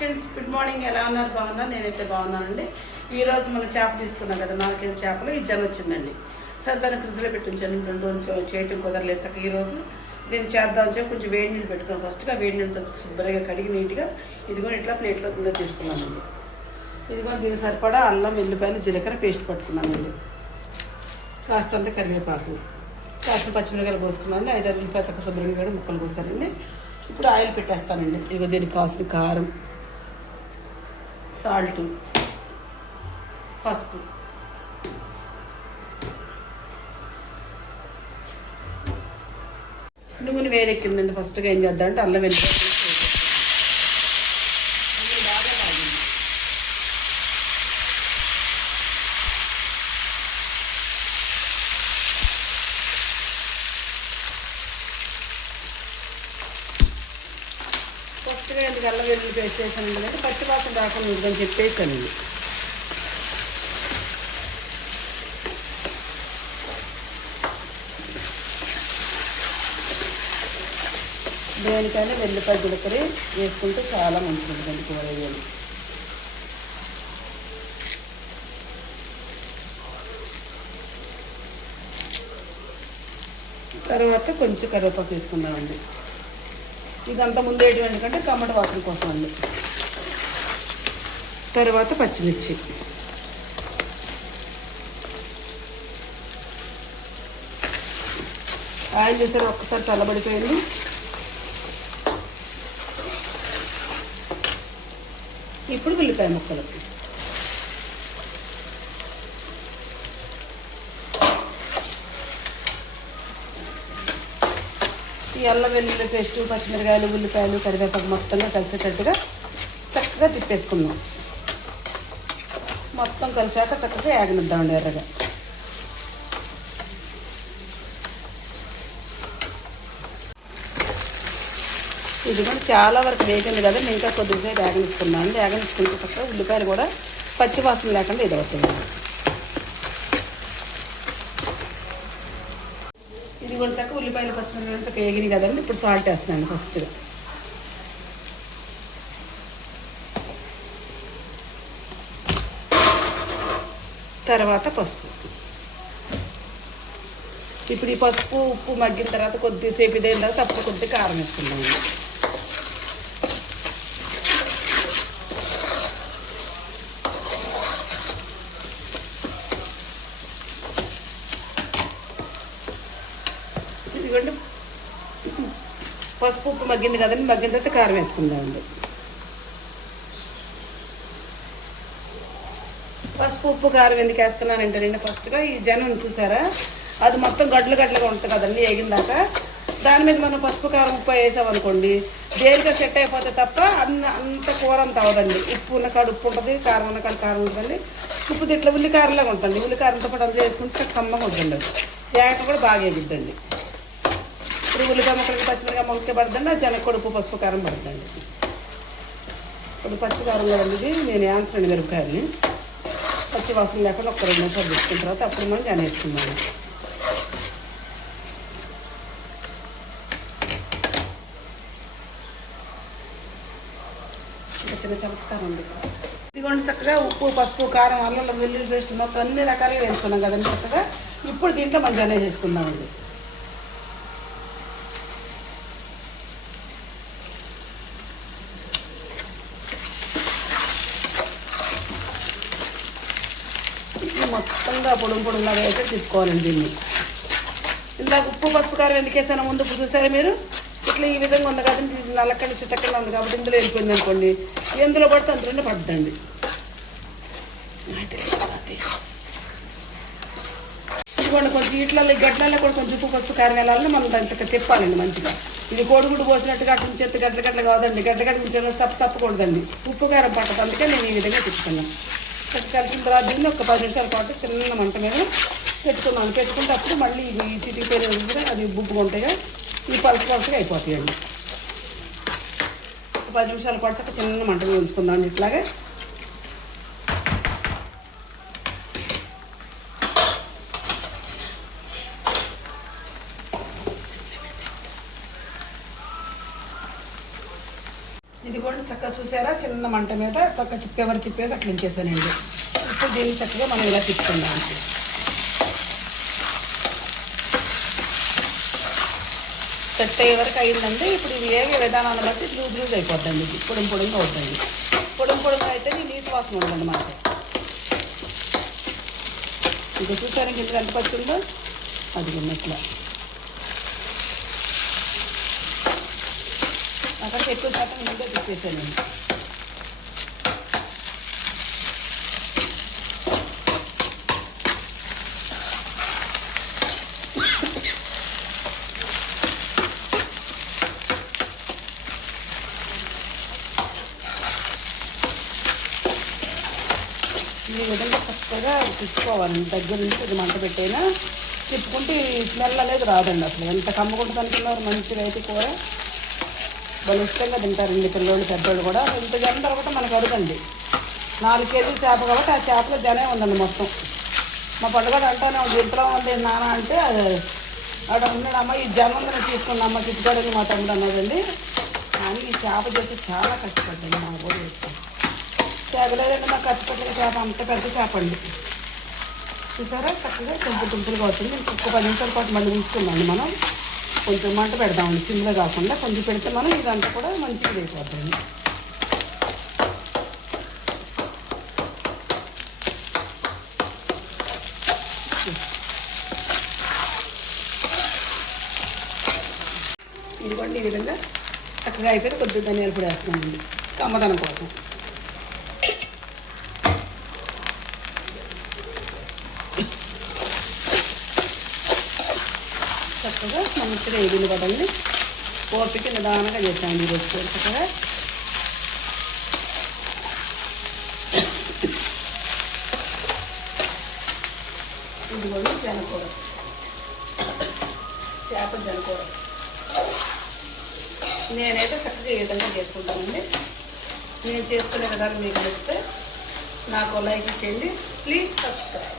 Friends, good morning. ఎలా ఉన్నారు? బాగున్నారు? నేనైతే బాగున్నానండి. ఈరోజు మనం చేప తీసుకున్నాం కదా, 4 కేజీ చేపలు. ఈ జన వచ్చిందండి. సరే, దాన్ని ఫ్రిడ్జ్లో పెట్టించాను. 2 రోజులు చేయటం కుదరలేదు. చక్కగా ఈరోజు నేను చేద్దామని చెప్పి కొంచెం వేడి నీళ్ళు పెట్టుకున్నాను. ఫస్ట్గా వేడి నీళ్ళతో శుభ్రంగా కడిగి నీట్గా ఇదిగో ఇట్లా ప్లేట్లో తీసుకున్నానండి. ఇదిగో దీనికి సరిపడా అల్లం, వెల్లిపాయలు, జీలకర్ర పేస్ట్ పట్టుకున్నానండి. కాస్తంత కరివేపాకు, కాస్త పచ్చిమిరకాయలు పోసుకున్నాను. 5-6 ఉల్లిపాయ చక్క శుభ్రంగా కూడా ముక్కలు పోసానండి. ఇప్పుడు ఆయిల్ పెట్టేస్తానండి. ఇదిగో దీనికి కాసిన కారం, సాల్ట్, పసుపు, నూనె వేడెక్కిందండి. ఫస్ట్గా ఏం చేద్దామంటే అల్లం వెల్లిపాయ బాగా తాగింది. ఫస్ట్గా ఎందుకు అల్లం వెల్లుల్లి పేస్ట్ చేశానండి అంటే పచ్చివాసన రాకుండా ఉంటుందని చెప్పేసానండి. దేనికైనా వెల్లిపాయ జీలకర్ర వేసుకుంటే చాలా మంచిది ఉంటుంది కూర వేయాలి. తర్వాత కొంచెం కరివేపాకు వేసుకుందామండి. ఇదంతా ముందు వేయడం ఎందుకంటే టమాటా వాసన కోసం అండి. తర్వాత పచ్చిమిర్చి, ఆయిల్ చేసారు. ఒక్కసారి చల్లబడిపోయింది. ఇప్పుడు ఉల్లిపాయ ముక్కలు, ఈ అల్లం వెల్లుల్లి పేస్ట్, పచ్చిమిరకాయలు, ఉల్లిపాయలు, కరివేపాకు మొత్తంగా కలిసేటట్టుగా చక్కగా తిప్పేసుకుందాం. మొత్తం కలిసాక చక్కగా యాగనిద్దామండి ఎర్రగా. ఇది కూడా చాలా వరకు వేగింది కదా, ఇంకా కొద్దిసేపు యాగనిస్తున్నాను అండి. యాగనిచ్చుకుంటే చక్కగా ఉల్లిపాయలు కూడా పచ్చి వాసన లేకుండా ఇది అవుతుంది. ఇది కూడా చక్కగా ఉల్లిపాయలు పచ్చిమిరపకాయలు చక్కగా వేగినాయి కదండి. ఇప్పుడు సాల్ట్ వేస్తున్నాను ఫస్ట్గా. తర్వాత పసుపు. ఇప్పుడు ఈ పసుపు ఉప్పు మగ్గిన తర్వాత కొద్దిసేపు ఇదైన తర్వాత అప్పుడు కొద్దిగా కారం వేసుకుందాం. ఇదిగోండి, పసుపు ఉప్పు మగ్గింది కదండి. మగ్గిన తర్వాత కారం వేసుకుందామండి. పసుపు ఉప్పు కారం ఎందుకు వేస్తున్నానంటే నేను ఫస్ట్గా ఈ జనం చూసారా, అది మొత్తం గడ్డలుగా ఉంటుంది కదండి వేగిందాక. దాని మీద మనం పసుపు కారం ఉప్పు వేసామనుకోండి, దేనిగా సెట్ అయిపోతే తప్ప అంత కూర అంత అవదండి. ఉప్పు ఉన్న కాడు ఉప్పు ఉంటుంది, కారం ఉన్న కాడు కారం ఉంటుంది. ఉప్పు తిట్ల ఉల్లికారంలాగా ఉంటుంది. ఉల్లికారంతో పాటు అంతా వేసుకుంటే కమ్మగా ఉంటుంది. వేగ కూడా బాగా వేగిద్దండి. ఇప్పుడు ఉల్లిపాయ ముక్కలకి పచ్చిమిరకాయ ముక్కలకి పడుతుంది, ఆ శనగ కూడా ఉప్పు పసుపు కారం పడుతుంది. ఇప్పుడు పచ్చి కారం కదండి ఇది. నేను వేయించండి మిరపకాయలని పచ్చి వాసన లేకుండా ఒక 2 నిమిషాలు తీసుకున్న తర్వాత అప్పుడు మనం జన వేసుకున్నాము. చిన్న చమత్కారం ఉంది. ఇదిగోండి చక్కగా ఉప్పు పసుపు కారం అల్లం వెల్లుల్లి పేస్ట్ మొత్తం అన్ని రకాలుగా వేసుకున్నాం కదండి చక్కగా. ఇప్పుడు దీంట్లో మనం జన వేసుకుందామండి. మొత్తంగా పొడులాగా అయితే తిప్పుకోవాలండి దీన్ని. ఇందాక ఉప్పు పసుపు కారం ఎందుకు వేసానో ముందు చూసారా మీరు. ఇట్లా ఈ విధంగా ఉంది కదండి, నల్లకండి చిత్తకండి ఉంది కాబట్టి ఇందులో వెళ్ళిపోయింది అనుకోండి, ఎందులో పడితే అందులోనే పడుతుంది. ఇదిగోండి కొంచెం ఇట్లలో గడ్డలలో కూడా కొంచెం ఉప్పు పసుపు కారం వెళ్ళాలని మనం దాన్ని చక్కగా తిప్పాలండి మంచిగా. ఇది కోడిగుడ్డు పోసినట్టుగా అటు నుంచి ఎత్తు గడ్డలు కాదండి. గడ్డ నుంచి చప్పకూడదండి, ఉప్పు కారం పట్టదు. అందుకే నేను ఈ విధంగా తిప్పుతున్నాను. కలిసిన తర్వాత దీన్ని ఒక 10 నిమిషాల పాటు చిన్న మంట మీద పెట్టుకున్నాను. పెట్టుకుంటే అప్పుడు మళ్ళీ ఇది చిటికిపోయిన కూడా అది బుబ్బుగా ఉంటాయి, ఈ పలుసుగా అయిపోతాయండి. 10 నిమిషాల పాటు చక్క చిన్న మంట మీద ఉంచుకుందాం ఇట్లాగే. ఇది కూడా చక్కగా చూసారా, చిన్న మంట మీద చక్కగా తిప్పేసి అట్లా ఉంచేసానండి. ఇప్పుడు దీన్ని చక్కగా మనం ఇలా తిప్పుకుందాం. సెట్ అయ్యే వరకు అయిందండి. ఇప్పుడు ఇవి వేగే విధానాన్ని బట్టి లూజ్ అయిపోద్దండి. ఇది పొడుగా అవుతుంది. పొడుగా అయితే నీసు వాసన ఉండదండి మనకి. ఇంకా చూసారంటే ఇంటికి ఎంత పచ్చిందో అది ఉన్నట్లా. అక్కడ ఎక్కువ శాతం ముందే తిప్పేసానండి. ఈ విధంగా చక్కగా తిప్పుకోవాలి. దగ్గర నుంచి ఇది మంట పెట్టైనా తిప్పుకుంటే స్మెల్ అనేది రాదండి. అసలు ఎంత కమ్ముకుంటుంది అనుకున్నారు. మంచిగా అయితే కూర వాళ్ళు ఇష్టంగా తింటారండి పిల్లలు పెద్దోళ్ళు కూడా. ఇంత జనం తర్వాత మనకు అడుగండి. 4 కేజీల చేప కాబట్టి ఆ చేపలో జనే ఉందండి మొత్తం. మా పండుగ అంటానే ఇంట్లో ఉంది నాన్న అంటే అక్కడ ఉన్నాడమ్మ ఈ జనం ఉందని తీసుకున్నామ్మ తిట్టుకోవడానికి మా తమ్ముడు అన్నదండి. కానీ ఈ చేప చేస్తే చాలా కష్టపడ్డాను. మా ఊరు తేగలేదండి. నాకు కష్టపడిన చేప అంత పెద్ద చేప అండి. చూసారా చక్కగా తుంపులుగా అవుతుంది. ఇంకొక 10 నిమిషాల పాటు మళ్ళీ ఉంచుకున్నాండి. మనం కొంచెం మంట పెడదామండి. సిమ్లో కాకుండా కొంచెం పెడితే మనం ఇదంతా కూడా మంచిగా అయిపోతుంది. ఇదిగోండి ఈ విధంగా చక్కగా అయిపోయి కొద్దిగా ధనియాల పొడి వేస్తున్నామండి కమ్మదనం కోసం. చక్కగా మంచిగా ఎగిలి కదండి. ఓపిక నిదానంగా చేసామండి ఈరోజు కూర చక్కగా. ఇదిగోండి జనకూర, చేప జనకూర నేనైతే చక్కగా ఈ విధంగా చేసుకుంటానండి. నేను చేసుకునే విధానం మీకు నచ్చితే నాకు లైక్ చేయండి. Please subscribe.